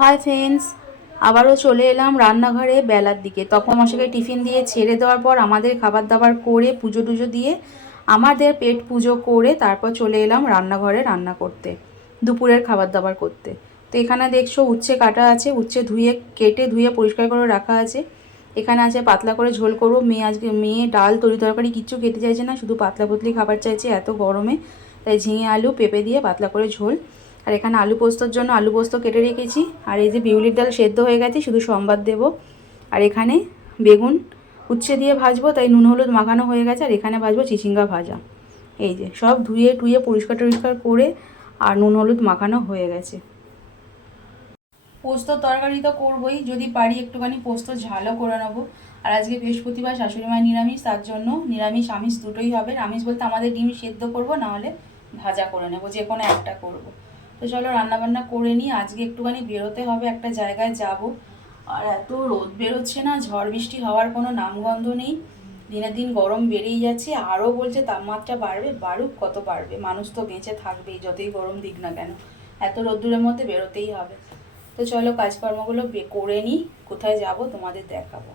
Hi friends, আবারও চলে এলাম রান্নাঘরে বেলার দিকে। তখন মশাকে টিফিন দিয়ে ছেড়ে দেওয়ার পর আমাদের খাবার দাবার করে পুজো টুজো দিয়ে আমাদের পেট পুজো করে তারপর চলে এলাম রান্নাঘরে রান্না করতে, দুপুরের খাবার দাবার করতে। তো এখানে দেখছো উচ্ছে কাটা আছে, উচ্ছে কেটে ধুয়ে পরিষ্কার করে রাখা আছে। এখানে আছে পাতলা করে ঝোল করবো। মেয়ে ডাল তরি তরকারি কিচ্ছু খেতে চাইছে না, শুধু পাতলা পাতলি খাবার চাইছে এত গরমে। তাই ঝিঙে আলু পেঁপে দিয়ে পাতলা করে ঝোল। আর এখানে আলু পোস্তর জন্য আলু পোস্ত কেটে রেখেছি। আর এই যে বিউলির ডাল সেদ্ধ হয়ে গেছে, শুধু সম্বাদ দেবো। আর এখানে বেগুন উচ্ছে দিয়ে ভাজবো, তাই নুন হলুদ মাখানো হয়ে গেছে। আর এখানে ভাজবো চিচিঙ্গা ভাজা। এই যে সব ধুয়ে টুয়ে পরিষ্কার টরিষ্কার করে আর নুন হলুদ মাখানো হয়ে গেছে। পোস্তর তরকারি তো করবোই, যদি পারি একটুখানি পোস্ত ঝালও করে নেবো। আর আজকে বৃহস্পতিবার, শাশুড়ি মায়ের নিরামিষ, তার জন্য নিরামিষ আমিষ দুটোই হবে। আমিষ বলতে আমাদের ডিম সেদ্ধ করবো, নাহলে ভাজা করে নেবো, যে কোনো একটা করবো। তো চলো রান্নাবান্না করে নিই। আজকে একটুখানি বেরোতে হবে, একটা জায়গায় যাব। আর এত রোদ বেরোচ্ছে না, ঝড় বৃষ্টি হওয়ার কোনো নামগন্ধ নেই। দিনের দিন গরম বেড়েই যাচ্ছে, আরও বলছে তাপমাত্রা বাড়বে। বাড়ুক, কত বাড়বে, মানুষ তো বেঁচে থাকবেই যতই গরম দিক না কেন। এত রোদ্দুরের মধ্যে বেরোতেই হবে। তো চলো কাজকর্মগুলো করে নিই, কোথায় যাব তোমাদের দেখাবো।